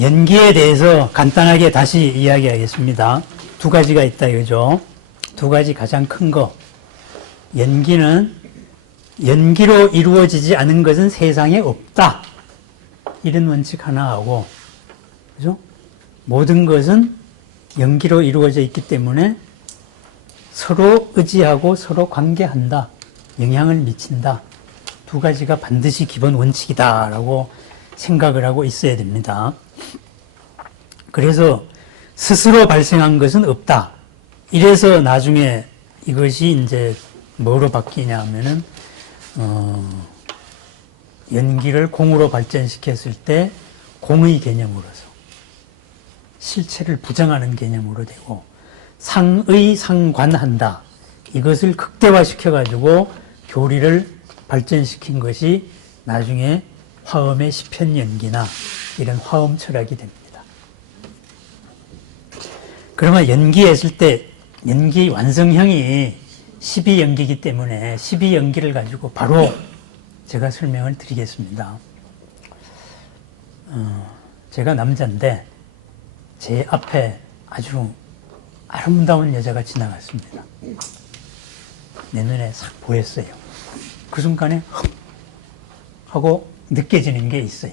연기에 대해서 간단하게 다시 이야기하겠습니다. 두 가지가 있다 이거죠. 두 가지 가장 큰 거. 연기는 연기로 이루어지지 않은 것은 세상에 없다. 이런 원칙 하나 하고, 그죠? 모든 것은 연기로 이루어져 있기 때문에 서로 의지하고 서로 관계한다. 영향을 미친다. 두 가지가 반드시 기본 원칙이다라고 생각을 하고 있어야 됩니다. 그래서 스스로 발생한 것은 없다. 이래서 나중에 이것이 이제 뭐로 바뀌냐 하면은, 연기를 공으로 발전시켰을 때 공의 개념으로서 실체를 부정하는 개념으로 되고, 상의 상관한다. 이것을 극대화시켜가지고 교리를 발전시킨 것이 나중에 화엄의 시편연기나 이런 화엄 철학이 됩니다. 그러면 연기했을 때 연기 완성형이 12연기이기 때문에 12연기를 가지고 바로 제가 설명을 드리겠습니다. 제가 남자인데 제 앞에 아주 아름다운 여자가 지나갔습니다. 내 눈에 싹 보였어요. 그 순간에 헉 하고 느껴지는 게 있어요.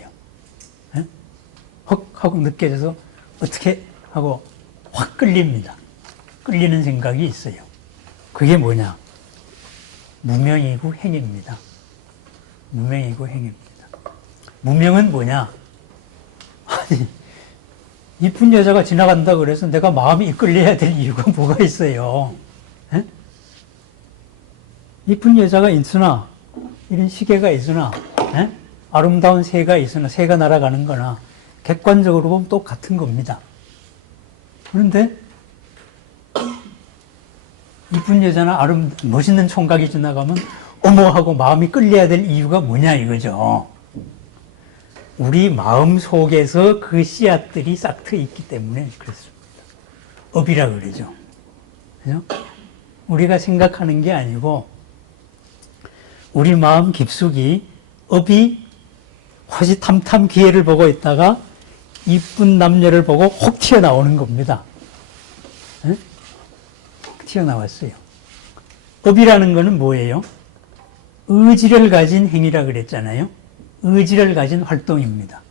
에? 헉 하고 느껴져서 어떻게 하고 확 끌립니다. 끌리는 생각이 있어요. 그게 뭐냐? 무명이고 행입니다. 무명이고 행입니다. 무명은 뭐냐? 아니, 이쁜 여자가 지나간다 그래서 내가 마음이 이끌려야 될 이유가 뭐가 있어요? 에? 이쁜 여자가 있으나, 이런 시계가 있으나, 에? 아름다운 새가 있으나, 새가 날아가는 거나, 객관적으로 보면 똑같은 겁니다. 그런데, 이쁜 여자나 멋있는 총각이 지나가면, 어머 하고 마음이 끌려야 될 이유가 뭐냐 이거죠. 우리 마음 속에서 그 씨앗들이 싹 트여 있기 때문에 그렇습니다. 업이라 그러죠. 그죠? 우리가 생각하는 게 아니고 우리 마음 깊숙이 업이 화시탐탐 기회를 보고 있다가 이쁜 남녀를 보고 혹 튀어나오는 겁니다. 네? 튀어나왔어요. 업이라는 거는 뭐예요? 의지를 가진 행위라 그랬잖아요. 의지를 가진 활동입니다.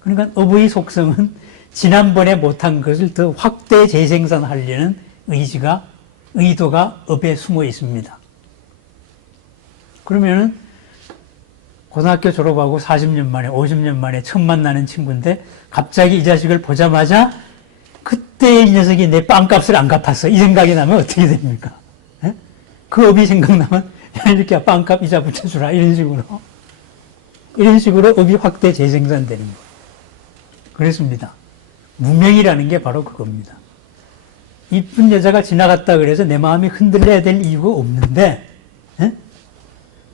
그러니까 업의 속성은 지난번에 못한 것을 더 확대 재생산하려는 의도가 업에 숨어 있습니다. 그러면은 고등학교 졸업하고 40년 만에, 50년 만에 처음 만나는 친구인데 갑자기 이 자식을 보자마자 그때 이 녀석이 내 빵값을 안 갚았어. 이 생각이 나면 어떻게 됩니까? 에? 그 업이 생각나면 이렇게 빵값 이자 붙여주라. 이런 식으로 업이 확대 재생산되는 거예요. 그렇습니다. 무명이라는 게 바로 그겁니다. 이쁜 여자가 지나갔다 그래서 내 마음이 흔들려야 될 이유가 없는데, 에?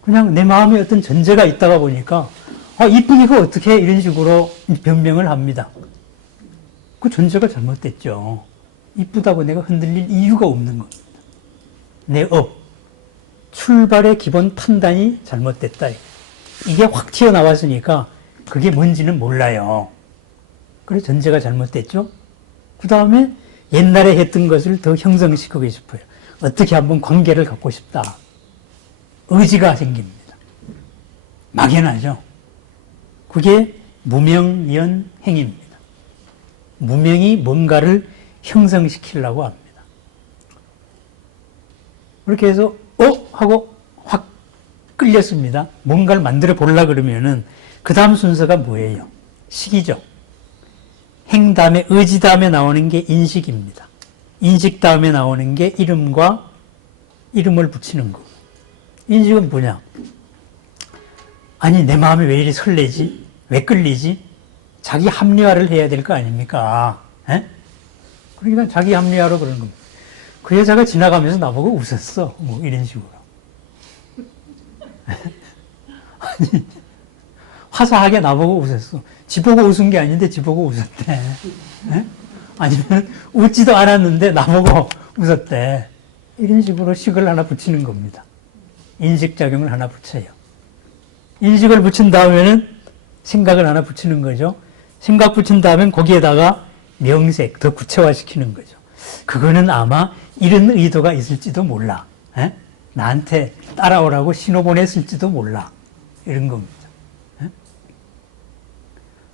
그냥 내 마음에 어떤 전제가 있다가 보니까, 이쁘니까 어떻게 이런 식으로 변명을 합니다. 그 전제가 잘못됐죠. 이쁘다고 내가 흔들릴 이유가 없는 겁니다. 내 업, 출발의 기본 판단이 잘못됐다. 이게 확 튀어나왔으니까 그게 뭔지는 몰라요. 그래서 전제가 잘못됐죠. 그 다음에 옛날에 했던 것을 더 형성시키고 싶어요. 어떻게 한번 관계를 갖고 싶다. 의지가 생깁니다. 막연하죠. 그게 무명연행입니다. 무명이 뭔가를 형성시키려고 합니다. 그렇게 해서 하고 확 끌렸습니다. 뭔가를 만들어 보려고 그러면은 그 다음 순서가 뭐예요? 식이죠. 행 다음에 의지 다음에 나오는 게 인식입니다. 인식 다음에 나오는 게 이름과 이름을 붙이는 거. 인식은 뭐냐? 아니 내 마음이 왜 이리 설레지? 왜 끌리지? 자기 합리화를 해야 될 거 아닙니까? 에? 그러니까 자기 합리화로 그러는 겁니다. 그 여자가 지나가면서 나보고 웃었어. 뭐 이런 식으로. 아니, 화사하게 나보고 웃었어. 지보고 웃은 게 아닌데 지보고 웃었대. 에? 아니면 웃지도 않았는데 나보고 웃었대. 이런 식으로 식을 하나 붙이는 겁니다. 인식작용을 하나 붙여요. 인식을 붙인 다음에는 생각을 하나 붙이는 거죠. 생각 붙인 다음에 거기에다가 명색, 더 구체화시키는 거죠. 그거는 아마 이런 의도가 있을지도 몰라. 에? 나한테 따라오라고 신호 보냈을지도 몰라. 이런 겁니다. 에?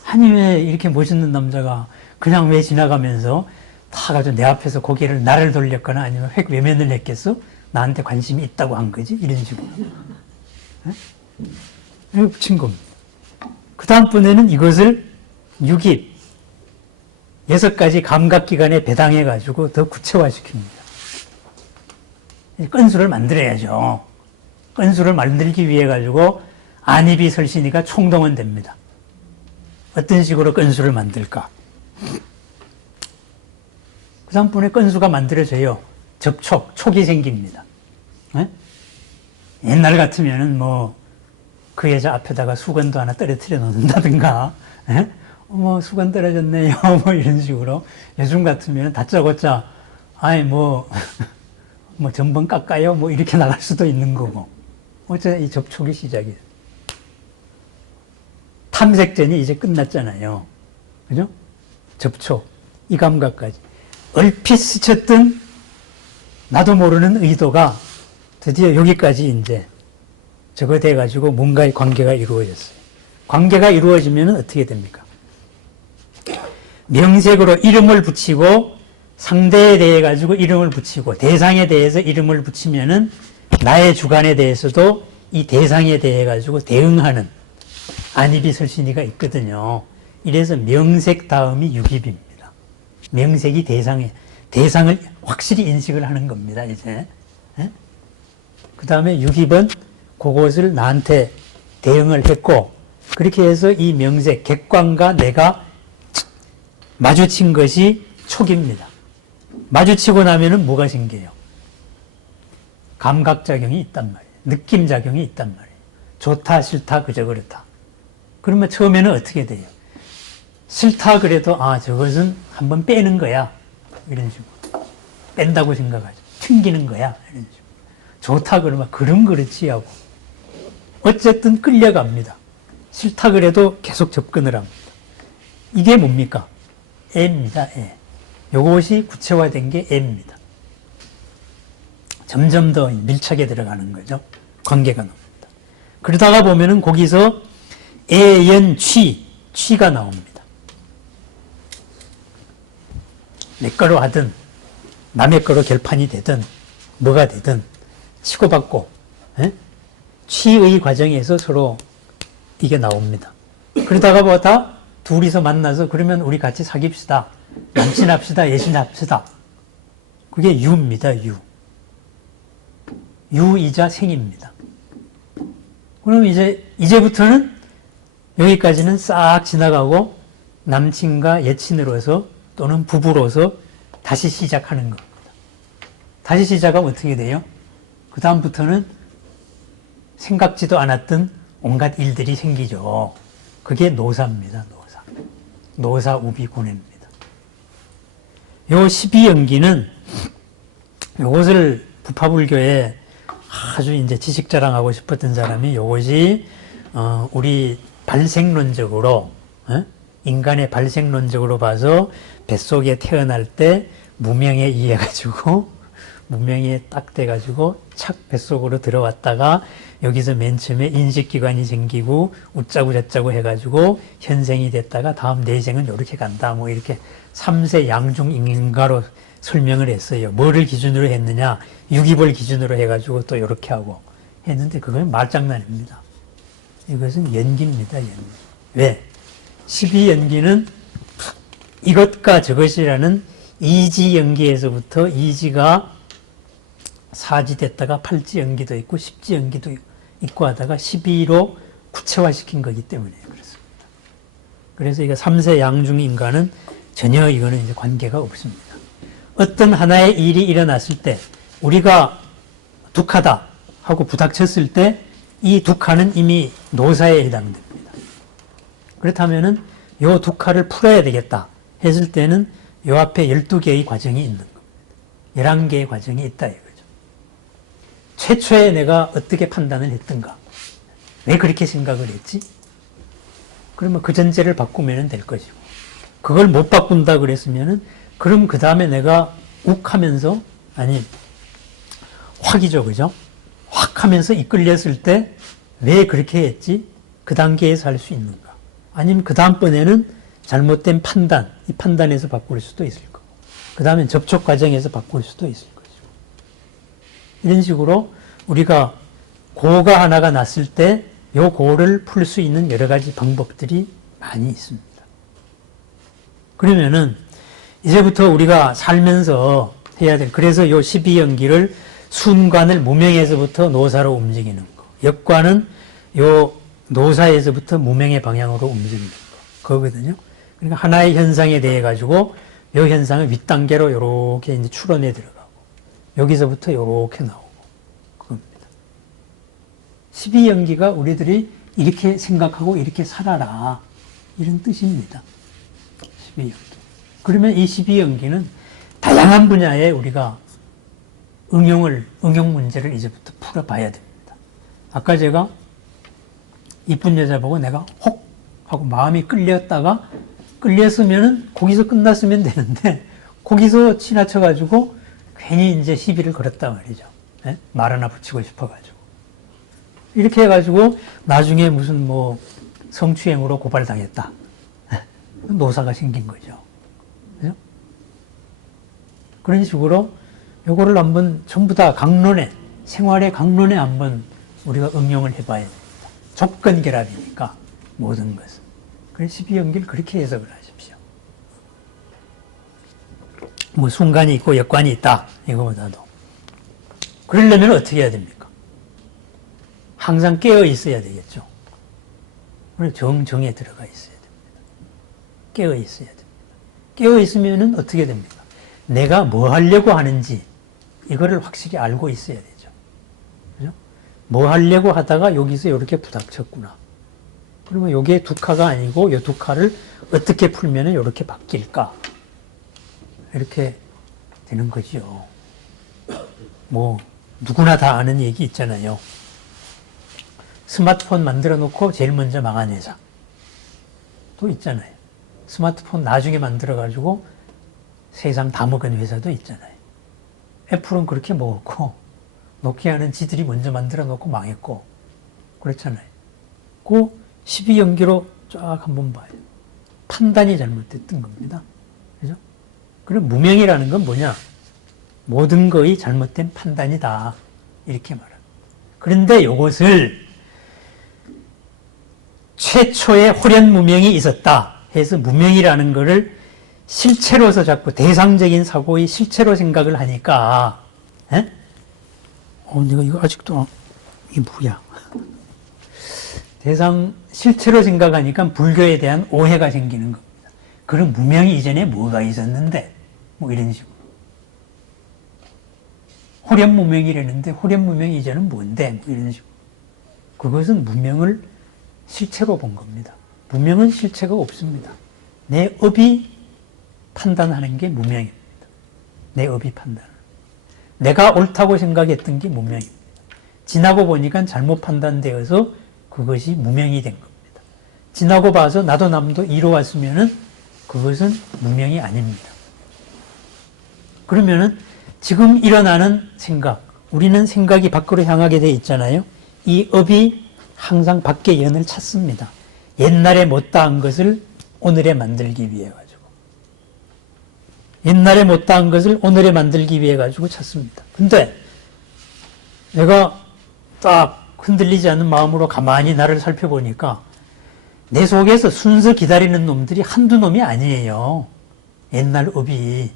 아니 왜 이렇게 멋있는 남자가 그냥 왜 지나가면서 다 가지고 내 앞에서 고개를 나를 돌렸거나 아니면 획 외면을 했겠어? 나한테 관심이 있다고 한 거지? 이런 식으로. 이거 붙인 겁니다. 그 다음번에는 이것을 6입, 6가지 감각기관에 배당해가지고 더 구체화시킵니다. 건수를 만들어야죠. 건수를 만들기 위해 가지고 안입이 설신이가 총동원됩니다. 어떤 식으로 건수를 만들까? 그 다음번에 건수가 만들어져요. 접촉, 촉이 생깁니다. 에? 옛날 같으면은 그 여자 앞에다가 수건도 하나 떨어뜨려 놓는다든가, 수건 떨어졌네요. 이런 식으로. 요즘 같으면 다짜고짜, 전번 깎아요? 이렇게 나갈 수도 있는 거고. 어째 이 접촉이 시작이에요. 탐색전이 이제 끝났잖아요. 그죠? 접촉, 이 감각까지. 얼핏 스쳤던 나도 모르는 의도가 드디어 여기까지 이제 저거 돼가지고 뭔가의 관계가 이루어졌어요. 관계가 이루어지면 어떻게 됩니까? 명색으로 이름을 붙이고 상대에 대해 가지고 이름을 붙이고 대상에 대해서 이름을 붙이면은 나의 주관에 대해서도 이 대상에 대해 가지고 대응하는 안입이 설신이가 있거든요. 이래서 명색 다음이 유입입니다. 명색이 대상을 확실히 인식을 하는 겁니다, 이제. 그 다음에 유입은 그것을 나한테 대응을 했고, 그렇게 해서 이 명색, 객관과 내가 마주친 것이 촉입니다. 마주치고 나면은 뭐가 생겨요? 감각작용이 있단 말이에요. 느낌작용이 있단 말이에요. 좋다, 싫다, 그저 그렇다. 그러면 처음에는 어떻게 돼요? 싫다 그래도 저것은 한번 빼는 거야. 이런 식으로. 뺀다고 생각하죠. 튕기는 거야. 이런 식으로. 좋다 그러면 그럼 그렇지 하고. 어쨌든 끌려갑니다. 싫다 그래도 계속 접근을 합니다. 이게 뭡니까? 애입니다. 애. 요것이 구체화된 게 애입니다. 점점 더 밀착에 들어가는 거죠. 관계가 나옵니다. 그러다가 보면은 거기서 애연취가 나옵니다. 내 거로 하든 남의 거로 결판이 되든 뭐가 되든 치고받고 취의 과정에서 서로 이게 나옵니다. 그러다가 보다 둘이서 만나서 그러면 우리 같이 사귀읍시다. 남친합시다. 예신합시다. 그게 유입니다. 유이자 생입니다. 그럼 이제부터는 여기까지는 싹 지나가고 남친과 여친으로서 또는 부부로서 다시 시작하는 겁니다. 다시 시작하면 어떻게 돼요? 그 다음부터는 생각지도 않았던 온갖 일들이 생기죠. 그게 노사입니다. 노사우비군입니다. 요 12연기는 요것을 부파불교에 아주 이제 지식 자랑하고 싶었던 사람이 요것이 우리 발생론적으로 인간의 발생론적으로 봐서 뱃속에 태어날 때 무명에 의해 가지고 무명에 딱 돼가지고 착 뱃속으로 들어왔다가 여기서 맨 처음에 인식기관이 생기고 웃자고 저자고 해가지고 현생이 됐다가 다음 내생은 이렇게 간다. 이렇게 3세 양중인가로 설명을 했어요. 뭐를 기준으로 했느냐? 유기볼 기준으로 해가지고 또 이렇게 하고 했는데 그건 말장난입니다. 이것은 연기입니다. 연기. 왜? 12연기는 이것과 저것이라는 이지연기에서부터 이지가 사지됐다가 팔지연기도 있고 십지연기도 있고 하다가 12로 구체화시킨 거기 때문에 그렇습니다. 그래서 이거 3세 양중인과는 전혀 이거는 이제 관계가 없습니다. 어떤 하나의 일이 일어났을 때 우리가 둑하다 하고 부닥쳤을 때 이 둑하는 이미 노사에 해당됩니다. 그렇다면은 요 둑하를 풀어야 되겠다 했을 때는 요 앞에 12개의 과정이 있는 겁니다. 11개의 과정이 있다 이거죠. 최초에 내가 어떻게 판단을 했던가? 왜 그렇게 생각을 했지? 그러면 그 전제를 바꾸면 될 것이고, 그걸 못 바꾼다 그랬으면은, 그럼 그 다음에 내가 욱 하면서, 아니, 확이죠, 그죠? 확 하면서 이끌렸을 때, 왜 그렇게 했지? 그 단계에서 할 수 있는가? 아니면 그 다음번에는 잘못된 판단, 이 판단에서 바꿀 수도 있을 거고, 그 다음엔 접촉 과정에서 바꿀 수도 있을 것이고. 이런 식으로 우리가 고가 하나가 났을 때, 요 고를 풀 수 있는 여러 가지 방법들이 많이 있습니다. 그러면은, 이제부터 우리가 살면서 해야 될, 그래서 요 12연기를 순관을 무명에서부터 노사로 움직이는 거, 역관은 요 노사에서부터 무명의 방향으로 움직이는 거거든요. 그러니까 하나의 현상에 대해 가지고 요 현상을 윗단계로 요렇게 이제 추론해 들어가고, 여기서부터 요렇게 나오고, 그겁니다. 12연기가 우리들이 이렇게 생각하고 이렇게 살아라, 이런 뜻입니다. 12연기. 그러면 이 12연기는 다양한 분야에 우리가 응용 문제를 이제부터 풀어봐야 됩니다. 아까 제가 이쁜 여자 보고 내가 혹 하고 마음이 끌렸으면은 거기서 끝났으면 되는데, 거기서 지나쳐가지고 괜히 이제 시비를 걸었단 말이죠. 네? 말 하나 붙이고 싶어가지고. 이렇게 해가지고 나중에 무슨 뭐 성추행으로 고발당했다. 노사가 생긴 거죠. 그죠? 그런 식으로 요거를 한번 전부 다 강론에, 생활의 강론에 한번 우리가 응용을 해봐야 됩니다. 조건 결합이니까, 모든 것은. 그래서 12연기를 그렇게 해석을 하십시오. 뭐 순간이 있고 역관이 있다, 이거보다도. 그러려면 어떻게 해야 됩니까? 항상 깨어 있어야 되겠죠. 정정에 들어가 있어야 됩니다. 깨어 있어야 됩니다. 깨어 있으면 어떻게 됩니까? 내가 뭐 하려고 하는지 이거를 확실히 알고 있어야 되죠. 그죠? 뭐 하려고 하다가 여기서 이렇게 부닥쳤구나. 그러면 요게 두카가 아니고 요 두카를 어떻게 풀면 이렇게 바뀔까? 이렇게 되는 거죠. 뭐 누구나 다 아는 얘기 있잖아요. 스마트폰 만들어 놓고 제일 먼저 망한 회사 또 있잖아요. 스마트폰 나중에 만들어 가지고 세상 다 먹은 회사도 있잖아요. 애플은 그렇게 먹었고, 노키아는 지들이 먼저 만들어 놓고 망했고, 그렇잖아요. 그 12연기로 쫙 한번 봐요. 판단이 잘못됐던 겁니다. 그죠? 그럼 무명이라는 건 뭐냐? 모든 것이 잘못된 판단이다, 이렇게 말합니다. 그런데 이것을 최초의 호련무명이 있었다 해서 무명이라는 것을 실체로서 자꾸 대상적인 사고의 실체로 생각을 하니까, 내가 이거 아직도, 이게 뭐야. 실체로 생각하니까 불교에 대한 오해가 생기는 겁니다. 그럼 무명이 이전에 뭐가 있었는데, 뭐 이런 식으로. 호련무명이라는데, 호련무명이 이전은 뭔데, 뭐 이런 식으로. 그것은 무명을 실체로 본 겁니다. 무명은 실체가 없습니다. 내 업이 판단하는 게 무명입니다. 내 업이 판단. 내가 옳다고 생각했던 게 무명입니다. 지나고 보니까 잘못 판단되어서 그것이 무명이 된 겁니다. 지나고 봐서 나도 남도 이루었으면은 그것은 무명이 아닙니다. 그러면은 지금 일어나는 생각, 우리는 생각이 밖으로 향하게 돼 있잖아요. 이 업이 항상 밖의 연을 찾습니다. 옛날에 못다한 것을 오늘에 만들기 위해 가지고. 옛날에 못다한 것을 오늘에 만들기 위해 가지고 찾습니다. 근데 내가 딱 흔들리지 않는 마음으로 가만히 나를 살펴보니까 내 속에서 순서 기다리는 놈들이 한두 놈이 아니에요. 옛날 업이.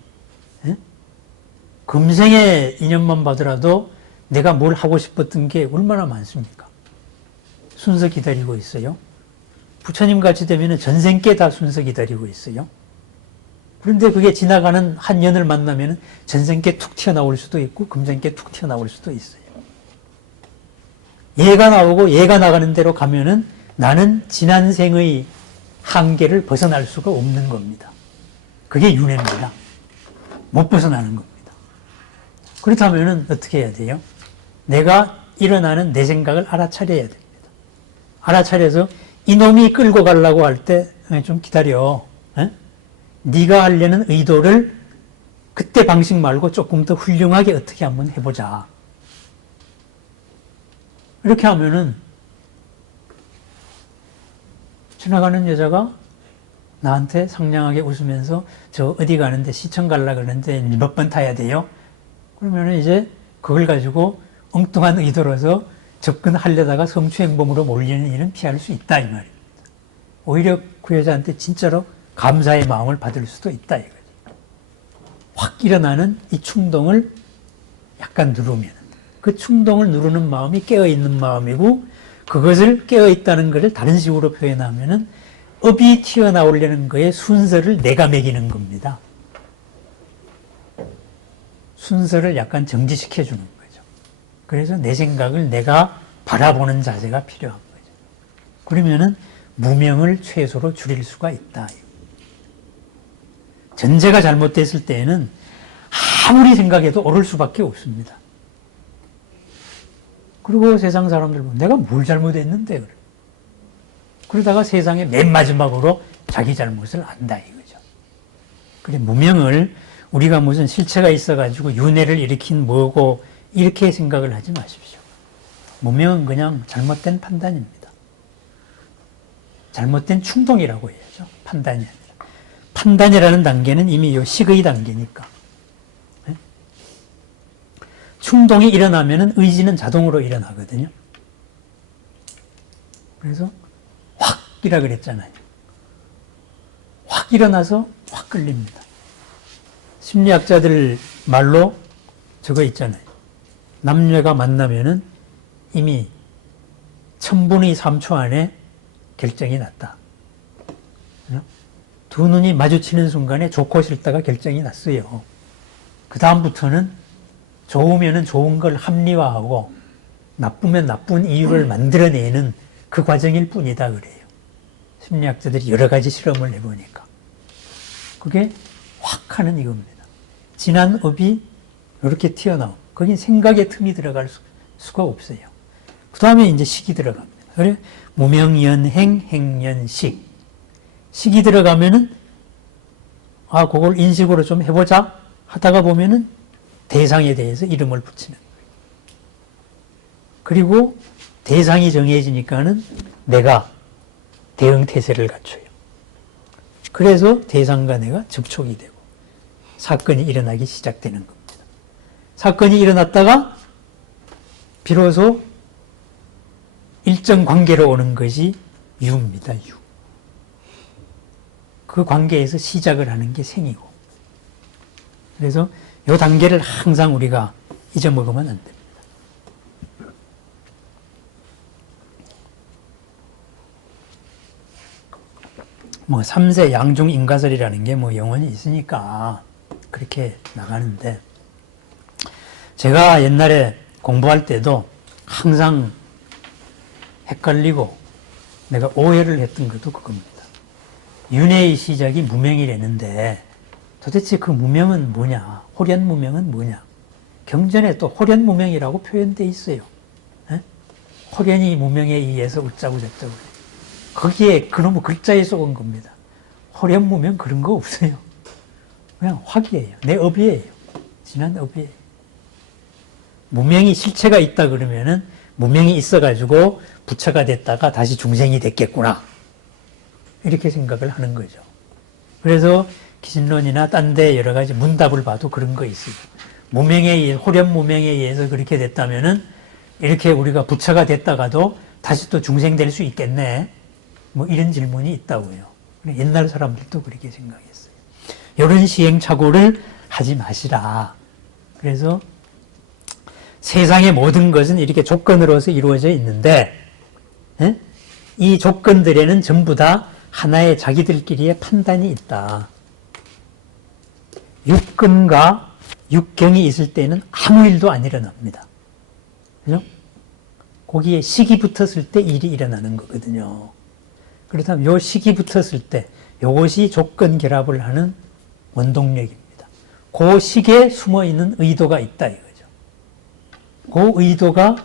금생의 인연만 봐더라도 내가 뭘 하고 싶었던 게 얼마나 많습니까? 순서 기다리고 있어요. 부처님 같이 되면 전생께 다 순서 기다리고 있어요. 그런데 그게 지나가는 한 년을 만나면 전생께 툭 튀어나올 수도 있고 금생께 툭 튀어나올 수도 있어요. 얘가 나오고 얘가 나가는 대로 가면은 나는 지난 생의 한계를 벗어날 수가 없는 겁니다. 그게 윤회입니다. 못 벗어나는 겁니다. 그렇다면은 어떻게 해야 돼요? 내가 일어나는 내 생각을 알아차려야 됩니다. 알아차려서 이놈이 끌고 가려고 할 때 좀 기다려. 네가 하려는 의도를 그때 방식 말고 조금 더 훌륭하게 어떻게 한번 해보자. 이렇게 하면은 지나가는 여자가 나한테 상냥하게 웃으면서 저 어디 가는데 시청 가려고 그러는데 몇 번 타야 돼요? 그러면은 이제 그걸 가지고 엉뚱한 의도로서 접근하려다가 성추행범으로 몰리는 일은 피할 수 있다 이 말입니다. 오히려 그 여자한테 진짜로 감사의 마음을 받을 수도 있다 이거죠. 확 일어나는 이 충동을 약간 누르면 그 충동을 누르는 마음이 깨어있는 마음이고 그것을 깨어있다는 것을 다른 식으로 표현하면은 업이 튀어나오려는 거에 순서를 내가 매기는 겁니다. 순서를 약간 정지시켜주는 거죠. 그래서 내 생각을 내가 바라보는 자세가 필요한 거죠. 그러면은 무명을 최소로 줄일 수가 있다. 전제가 잘못됐을 때에는 아무리 생각해도 옳을 수밖에 없습니다. 그리고 세상 사람들 보면 내가 뭘 잘못했는데 그래. 그러다가 세상에 맨 마지막으로 자기 잘못을 안다 이거죠. 그래 무명을 우리가 무슨 실체가 있어가지고 윤회를 일으킨 뭐고 이렇게 생각을 하지 마십시오. 무명은 그냥 잘못된 판단입니다. 잘못된 충동이라고 해야죠. 판단이 아니라. 판단이라는 단계는 이미 요 식의 단계니까. 네? 충동이 일어나면은 의지는 자동으로 일어나거든요. 그래서 확이라 그랬잖아요. 확 일어나서 확 끌립니다. 심리학자들 말로 저거 있잖아요. 남녀가 만나면은 이미 1000분의 3초 안에 결정이 났다. 두 눈이 마주치는 순간에 좋고 싫다가 결정이 났어요. 그 다음부터는 좋으면 좋은 걸 합리화하고 나쁘면 나쁜 이유를 만들어내는 그 과정일 뿐이다 그래요. 심리학자들이 여러 가지 실험을 해보니까. 그게 확 하는 이겁니다. 진한 업이 이렇게 튀어나오고 거긴 생각의 틈이 들어갈 수가 없어요. 그 다음에 이제 식이 들어갑니다. 그래 무명연행, 행연식. 식이 들어가면은 아 그걸 인식으로 좀 해보자 하다가 보면은 대상에 대해서 이름을 붙이는 거예요. 그리고 대상이 정해지니까는 내가 대응 태세를 갖춰요. 그래서 대상과 내가 접촉이 되고 사건이 일어나기 시작되는 겁니다. 사건이 일어났다가 비로소 일정 관계로 오는 것이 유입니다. 유. 그 관계에서 시작을 하는 게 생이고. 그래서 이 단계를 항상 우리가 잊어먹으면 안 됩니다. 뭐 3세 양중 인가설이라는 게 뭐 영원히 있으니까 그렇게 나가는데 제가 옛날에 공부할 때도 항상 헷갈리고 내가 오해를 했던 것도 그겁니다. 윤회의 시작이 무명이라는데 도대체 그 무명은 뭐냐? 호련무명은 뭐냐? 경전에 또 호련무명이라고 표현되어 있어요. 에? 호련이 무명에 의해서 어쩌고 저쩌고. 거기에 그놈의 글자에 쏘은 겁니다. 호련무명 그런 거 없어요. 그냥 확이에요. 내 업이에요. 지난 업이에요. 무명이 실체가 있다 그러면은 무명이 있어가지고 부처가 됐다가 다시 중생이 됐겠구나. 이렇게 생각을 하는 거죠. 그래서 기신론이나 딴 데 여러 가지 문답을 봐도 그런 거 있어요. 무명에 의해, 호련무명에 의해서 그렇게 됐다면은 이렇게 우리가 부처가 됐다가도 다시 또 중생될 수 있겠네. 뭐 이런 질문이 있다고요. 옛날 사람들도 그렇게 생각했어요. 이런 시행착오를 하지 마시라. 그래서 세상의 모든 것은 이렇게 조건으로서 이루어져 있는데 이 조건들에는 전부 다 하나의 자기들끼리의 판단이 있다. 육근과 육경이 있을 때는 아무 일도 안 일어납니다. 그죠? 거기에 식이 붙었을 때 일이 일어나는 거거든요. 그렇다면 요 식이 붙었을 때 요것이 조건 결합을 하는 원동력입니다. 그 식에 숨어 있는 의도가 있다 이거죠. 그 의도가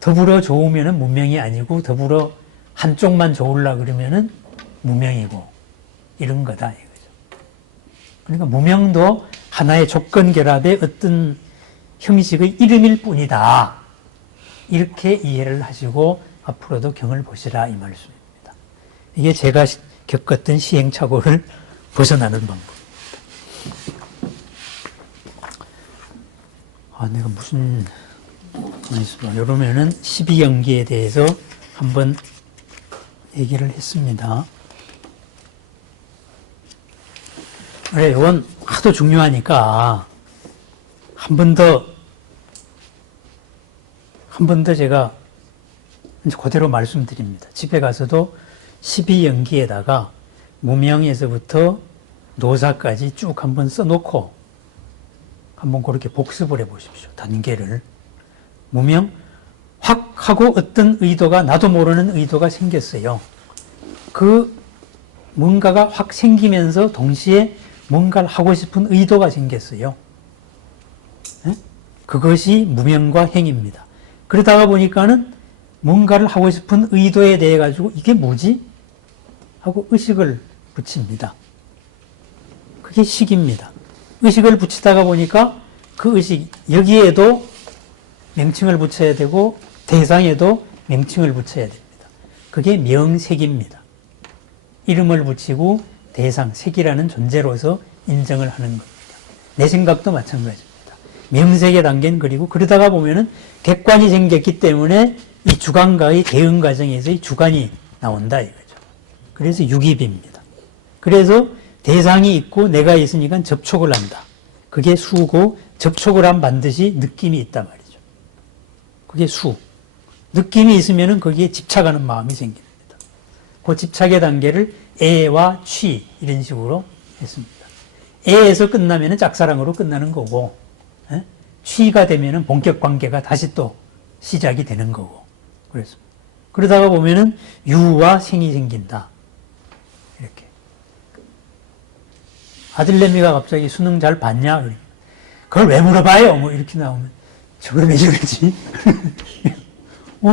더불어 좋으면 문명이 아니고 더불어 한쪽만 좋으려 그러면은 무명이고 이런 거다 이거죠. 그러니까 무명도 하나의 조건 결합의 어떤 형식의 이름일 뿐이다. 이렇게 이해를 하시고 앞으로도 경을 보시라 이 말씀입니다. 이게 제가 겪었던 시행착오를 벗어나는 방법입니다. 내가 무슨 이러면은 12연기에 대해서 한번 얘기를 했습니다. 그래, 이건 하도 중요하니까 한 번 더 제가 이제 그대로 말씀드립니다. 집에 가서도 12연기에다가 무명에서부터 노사까지 쭉 한번 써놓고 한번 그렇게 복습을 해보십시오. 단계를. 무명, 확 하고 어떤 의도가, 나도 모르는 의도가 생겼어요. 그 뭔가가 확 생기면서 동시에 뭔가를 하고 싶은 의도가 생겼어요. 네? 그것이 무명과 행입니다. 그러다가 보니까는 뭔가를 하고 싶은 의도에 대해 가지고 이게 뭐지? 하고 의식을 붙입니다. 그게 식입니다. 의식을 붙이다가 보니까 그 의식, 여기에도 명칭을 붙여야 되고 대상에도 명칭을 붙여야 됩니다. 그게 명색입니다. 이름을 붙이고 대상, 색이라는 존재로서 인정을 하는 겁니다. 내 생각도 마찬가지입니다. 명색의 단계는 그리고 그러다가 보면은 객관이 생겼기 때문에 이 주관과의 대응 과정에서 이 주관이 나온다 이거죠. 그래서 유기비입니다. 그래서 대상이 있고 내가 있으니까 접촉을 한다. 그게 수고 접촉을 하면 반드시 느낌이 있단 말이죠. 그게 수. 느낌이 있으면은 거기에 집착하는 마음이 생깁니다. 그 집착의 단계를 애와 취 이런 식으로 했습니다. 애에서 끝나면은 짝사랑으로 끝나는 거고, 취가 되면은 본격 관계가 다시 또 시작이 되는 거고, 그래서 그러다가 보면은 유와 생이 생긴다. 이렇게. 아들내미가 갑자기 수능 잘 봤냐? 그걸 왜 물어봐요? 뭐 이렇게 나오면 저걸 왜 저러지?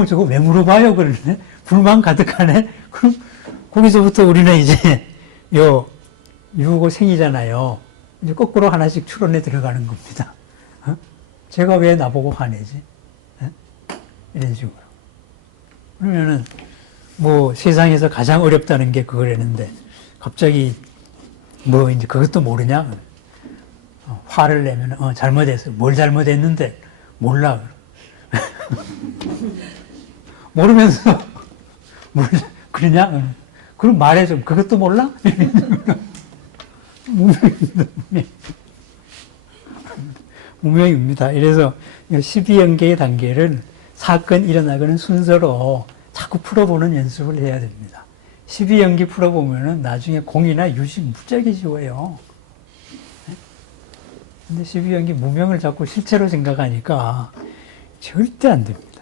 저거 왜 물어봐요? 그러네. 불만 가득하네. 그럼 거기서부터 우리는 이제 유고 생이잖아요. 이제 거꾸로 하나씩 추론에 들어가는 겁니다. 제가 왜 나보고 화내지? 이런 식으로. 그러면은 뭐 세상에서 가장 어렵다는 게 그거라는데 갑자기 뭐 이제 그것도 모르냐? 화를 내면 잘못했어. 뭘 잘못했는데 몰라. 모르면서 뭘 그러냐? 그럼 말해줘. 그것도 몰라? 무명입니다. 이래서 12연계의 단계를 사건 일어나고는 순서로 자꾸 풀어보는 연습을 해야 됩니다. 12연기 풀어보면은 나중에 공이나 유시 무지하게 쉬워요. 근데 12연기 무명을 자꾸 실체로 생각하니까 절대 안 됩니다.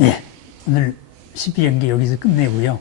예, 오늘 12연기 여기서 끝내고요.